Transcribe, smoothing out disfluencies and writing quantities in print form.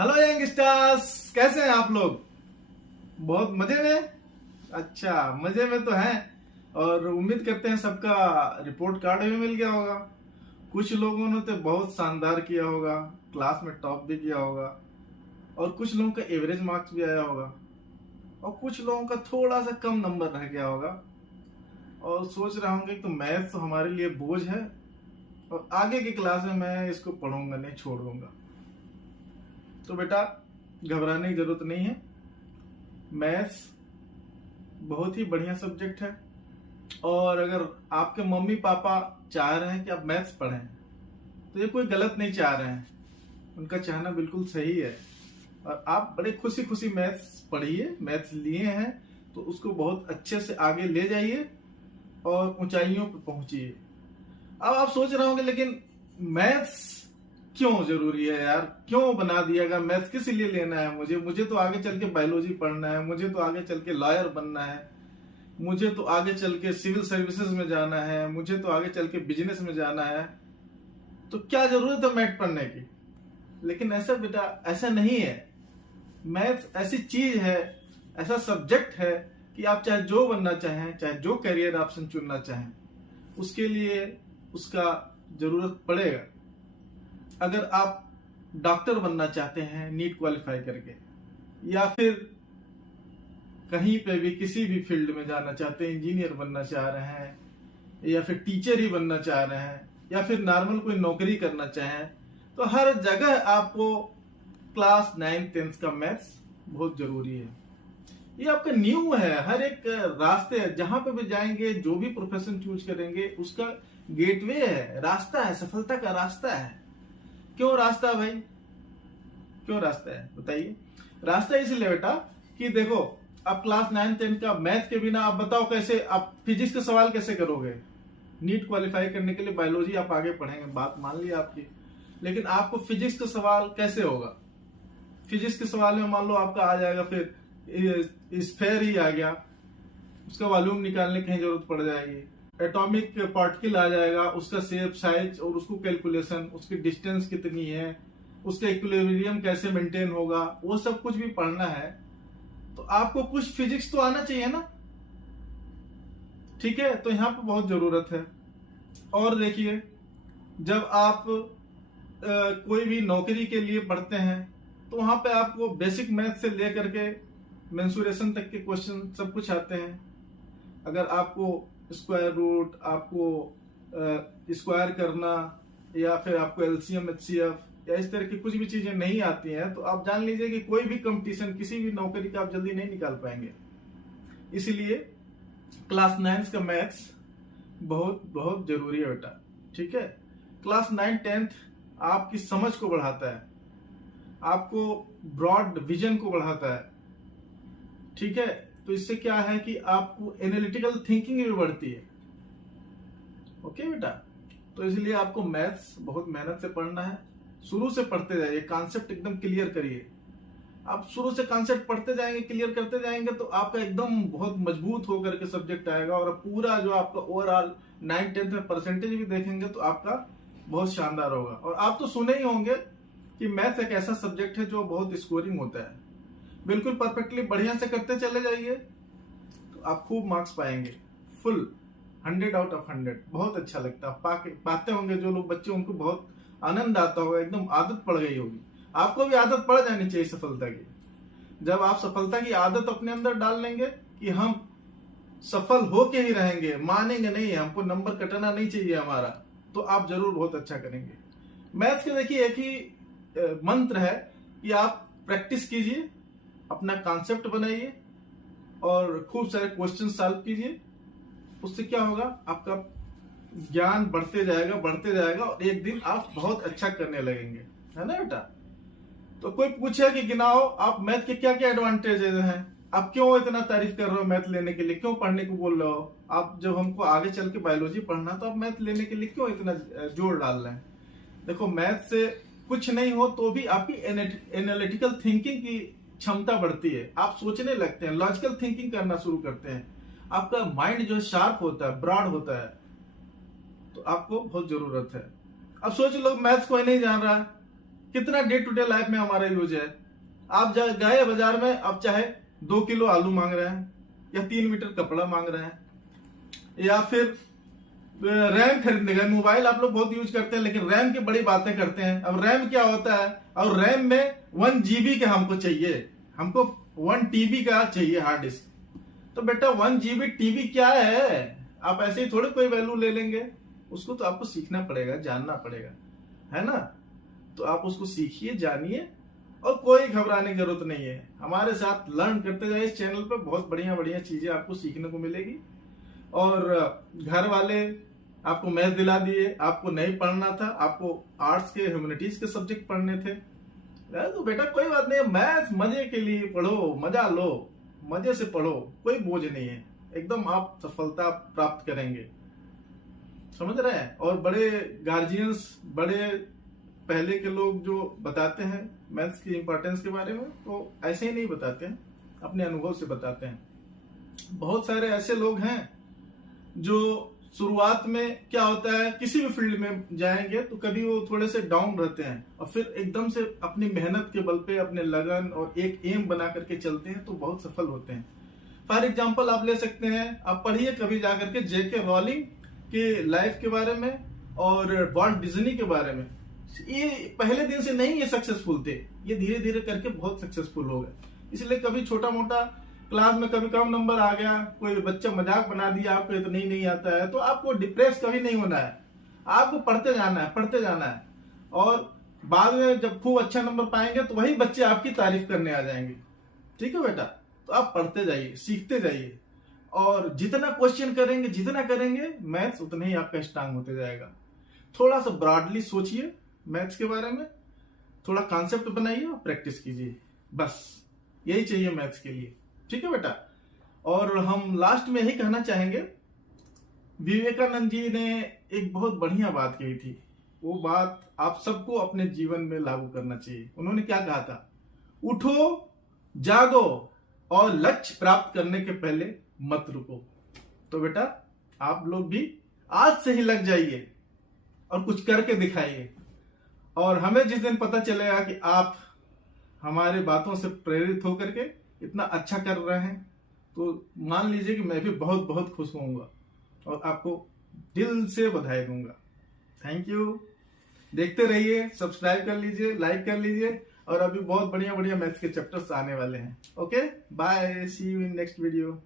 Hello youngsters, कैसे हैं आप लोग? बहुत मजे में? अच्छा, मजे में तो हैं। और उम्मीद करते हैं सबका रिपोर्ट कार्ड भी मिल गया होगा। कुछ लोगों ने तो बहुत शानदार किया होगा, क्लास में टॉप भी किया होगा, और कुछ लोगों का एवरेज मार्क्स भी आया होगा, और कुछ लोगों का थोड़ा सा कम नंबर रह गया होगा। और सोच रहे होंगे तो मैथ्स तो हमारे लिए बोझ है और आगे की क्लास में मैं इसको पढ़ूंगा नहीं, छोड़ दूंगा। तो बेटा, घबराने की जरूरत नहीं है। मैथ्स बहुत ही बढ़िया सब्जेक्ट है, और अगर आपके मम्मी पापा चाह रहे हैं कि आप मैथ्स पढ़ें तो ये कोई गलत नहीं चाह रहे हैं, उनका चाहना बिल्कुल सही है। और आप बड़े खुशी खुशी मैथ्स पढ़िए, मैथ्स लिए हैं तो उसको बहुत अच्छे से आगे ले जाइए और ऊंचाइयों पर पहुंचिए। अब आप सोच रहे होंगे लेकिन मैथ्स क्यों जरूरी है यार, क्यों बना दिया गया, मैथ्स किस लिए लेना है मुझे तो आगे चल के बायोलॉजी पढ़ना है, मुझे तो आगे चल के लॉयर बनना है, मुझे तो आगे चल के सिविल सर्विसेज में जाना है, मुझे तो आगे चल के बिजनेस में जाना है, तो क्या जरूरत है मैथ पढ़ने की? लेकिन ऐसा बेटा, ऐसा नहीं है। मैथ्स ऐसी चीज है, ऐसा सब्जेक्ट है कि आप चाहे जो बनना चाहें, चाहे जो करियर ऑप्शन चुनना चाहें, उसके लिए उसका जरूरत पड़ेगा। अगर आप डॉक्टर बनना चाहते हैं नीट क्वालिफाई करके, या फिर कहीं पे भी किसी भी फील्ड में जाना चाहते हैं, इंजीनियर बनना चाह रहे हैं, या फिर टीचर ही बनना चाह रहे हैं, या फिर नॉर्मल कोई नौकरी करना चाहें, तो हर जगह आपको क्लास 9-10 का मैथ्स बहुत जरूरी है। ये आपका न्यू है, हर एक रास्ते जहां पे भी जाएंगे, जो भी प्रोफेशन चूज करेंगे, उसका गेटवे है, रास्ता है, सफलता का रास्ता है। क्यों रास्ता भाई, क्यों रास्ता है बताइए? रास्ता इसलिए बेटा कि देखो, आप क्लास 9-10 का मैथ के बिना आप बताओ कैसे आप फिजिक्स के सवाल कैसे करोगे? नीट क्वालिफाई करने के लिए बायोलॉजी आप आगे पढ़ेंगे, बात मान ली आपकी, लेकिन आपको फिजिक्स का सवाल कैसे होगा? फिजिक्स के सवाल में मान लो आपका आ जाएगा, फिर स्फेयर ही आ गया, उसका वॉल्यूम निकालने की जरूरत पड़ जाएगी, एटॉमिक पार्टिकल आ जाएगा, उसका शेप साइज और उसको कैलकुलेशन, उसकी डिस्टेंस कितनी है, उसका इक्विलिब्रियम कैसे मेंटेन होगा, वो सब कुछ भी पढ़ना है। तो आपको कुछ फिजिक्स तो आना चाहिए ना, ठीक है? तो यहाँ पे बहुत जरूरत है। और देखिए, जब आप कोई भी नौकरी के लिए पढ़ते हैं तो वहां पे आपको बेसिक मैथ से लेकर के मेंसुरेशन तक के क्वेश्चन सब कुछ आते हैं। अगर आपको स्क्वायर रूट, आपको स्क्वायर करना, या फिर आपको एलसीएम एचसीएफ या इस तरह की कुछ भी चीजें नहीं आती हैं, तो आप जान लीजिए कि कोई भी कंपटीशन, किसी भी नौकरी का आप जल्दी नहीं निकाल पाएंगे। इसीलिए क्लास 9 का मैथ्स बहुत बहुत जरूरी है बेटा, ठीक है? क्लास 9-10 आपकी समझ को बढ़ाता है, आपको ब्रॉड विजन को बढ़ाता है, ठीक है? तो इससे क्या है कि आपको एनालिटिकल थिंकिंग भी बढ़ती है। ओके बेटा, तो इसलिए आपको मैथ्स बहुत मेहनत से पढ़ना है, शुरू से पढ़ते जाइए, कॉन्सेप्ट एकदम क्लियर करिए। आप शुरू से कॉन्सेप्ट पढ़ते जाएंगे, क्लियर करते जाएंगे, तो आपका एकदम बहुत मजबूत होकर के सब्जेक्ट आएगा, और पूरा जो आपका ओवरऑल 9-10 में परसेंटेज भी देखेंगे तो आपका बहुत शानदार होगा। और आप तो सुने ही होंगे कि मैथ एक ऐसा सब्जेक्ट है जो बहुत स्कोरिंग होता है। बिल्कुल परफेक्टली बढ़िया से करते चले जाइए तो आप खूब मार्क्स पाएंगे, फुल 100 आउट ऑफ 100। बहुत अच्छा लगता है, पाते होंगे जो लोग बच्चे, उनको बहुत आनंद आता होगा, एकदम आदत पड़ गई होगी। आपको भी आदत पड़ जानी चाहिए सफलता की। जब आप सफलता की आदत अपने अंदर डाल लेंगे कि हम सफल होके ही रहेंगे, मानेंगे नहीं, हमको नंबर कटना नहीं चाहिए हमारा, तो आप जरूर बहुत अच्छा करेंगे। मैथ्स के देखिए एक ही मंत्र है कि आप प्रैक्टिस कीजिए, अपना कॉन्सेप्ट बनाइए और खूब सारे क्वेश्चन सॉल्व कीजिए। उससे क्या होगा, आपका ज्ञान बढ़ते जाएगा, बढ़ते जाएगा, और एक दिन आप बहुत अच्छा करने लगेंगे, है ना बेटा? तो कोई पूछे कि गिनाओ आप मैथ के क्या क्या एडवांटेजेस हैं, आप क्यों इतना तारीफ कर रहे हो मैथ लेने के लिए, क्यों पढ़ने को बोल रहे हो? आप जब हमको आगे चल के बायोलॉजी पढ़ना, तो आप मैथ लेने के लिए क्यों इतना जोर डाल रहे हैं? देखो, मैथ से कुछ नहीं हो तो भी आपकी एनालिटिकल थिंकिंग की क्षमता बढ़ती है, आप सोचने लगते हैं, लॉजिकल थिंकिंग करना शुरू करते हैं, आपका माइंड जो है शार्प होता है, ब्रॉड होता है। तो आपको बहुत जरूरत है। अब सोच लो मैथ्स कोई नहीं जान रहा है, कितना डे टू डे लाइफ में हमारा यूज है। आप गए बाजार में, अब चाहे 2 किलो आलू मांग रहे हैं या 3 मीटर कपड़ा मांग रहे हैं, या फिर रैम खरीदने गए। मोबाइल आप लोग बहुत यूज करते हैं, लेकिन रैम की बड़ी बातें करते हैं। अब रैम क्या होता है, और रैम में 1 GB का हमको चाहिए, हमको 1 TB का चाहिए हार्ड डिस्क। तो बेटा 1 GB टीबी क्या है, आप ऐसे ही थोड़े कोई वैल्यू ले लेंगे। उसको तो आपको सीखना पड़ेगा, जानना पड़ेगा, है ना। तो आप उसको सीखिए, जानिए, और कोई घबराने की जरूरत नहीं है। हमारे साथ लर्न करते जाइए। इस चैनल पे बहुत बढ़िया बढ़िया चीजें आपको सीखने को मिलेगी। और घर वाले आपको मैथ दिला दिए, आपको नहीं पढ़ना था, आपको आर्ट्स के ह्यूमैनिटीज के सब्जेक्ट पढ़ने थे, तो बेटा कोई बात नहीं, मैथ मजे के लिए पढ़ो, मजा लो, मजे से पढ़ो, कोई बोझ नहीं है, एकदम आप सफलता प्राप्त करेंगे, समझ रहे हैं। और बड़े गार्जियंस, बड़े पहले के लोग जो बताते हैं मैथ्स की इंपॉर्टेंस के बारे में, तो ऐसे ही नहीं बताते हैं, अपने अनुभव से बताते हैं। बहुत सारे ऐसे लोग हैं जो शुरुआत में क्या होता है, किसी भी फील्ड में जाएंगे तो कभी वो थोड़े से डाउन रहते हैं, और फिर एकदम से अपनी मेहनत के बल पे, अपने लगन और एक एम बना करके चलते हैं तो बहुत सफल होते हैं। फॉर एग्जाम्पल आप ले सकते हैं, आप पढ़िए कभी जाकर के जेके रॉलिंग के लाइफ के बारे में और वॉल्ट डिज्नी के बारे में। ये पहले दिन से नहीं ये सक्सेसफुल थे, ये धीरे धीरे करके बहुत सक्सेसफुल हो गए। इसलिए कभी छोटा मोटा क्लास में कभी कम नंबर आ गया, कोई बच्चा मजाक बना दिया आपको इतना नहीं आता है, तो आपको डिप्रेस कभी नहीं होना है, आपको पढ़ते जाना है, पढ़ते जाना है। और बाद में जब खूब अच्छा नंबर पाएंगे तो वही बच्चे आपकी तारीफ करने आ जाएंगे। ठीक है बेटा, तो आप पढ़ते जाइए, सीखते जाइए, और जितना क्वेश्चन करेंगे, जितना करेंगे मैथ्स, उतना ही आपका स्ट्रांग होते जाएगा। थोड़ा सा ब्रॉडली सोचिए मैथ्स के बारे में, थोड़ा कॉन्सेप्ट बनाइए और प्रैक्टिस कीजिए, बस यही चाहिए मैथ्स के लिए। ठीक है बेटा। और हम लास्ट में यही कहना चाहेंगे, विवेकानंद जी ने एक बहुत बढ़िया बात कही थी, वो बात आप सबको अपने जीवन में लागू करना चाहिए। उन्होंने क्या कहा था, उठो, जागो और लक्ष्य प्राप्त करने के पहले मत रुको। तो बेटा आप लोग भी आज से ही लग जाइए और कुछ करके दिखाइए, और हमें जिस दिन पता चलेगा कि आप हमारे बातों से प्रेरित होकर के इतना अच्छा कर रहे हैं, तो मान लीजिए कि मैं भी बहुत बहुत खुश होऊंगा और आपको दिल से बधाई दूंगा। Thank you. देखते रहिए, सब्सक्राइब कर लीजिए, लाइक कर लीजिए, और अभी बहुत बढ़िया बढ़िया मैथ्स के चैप्टर्स आने वाले हैं। Okay, bye, see you in next video.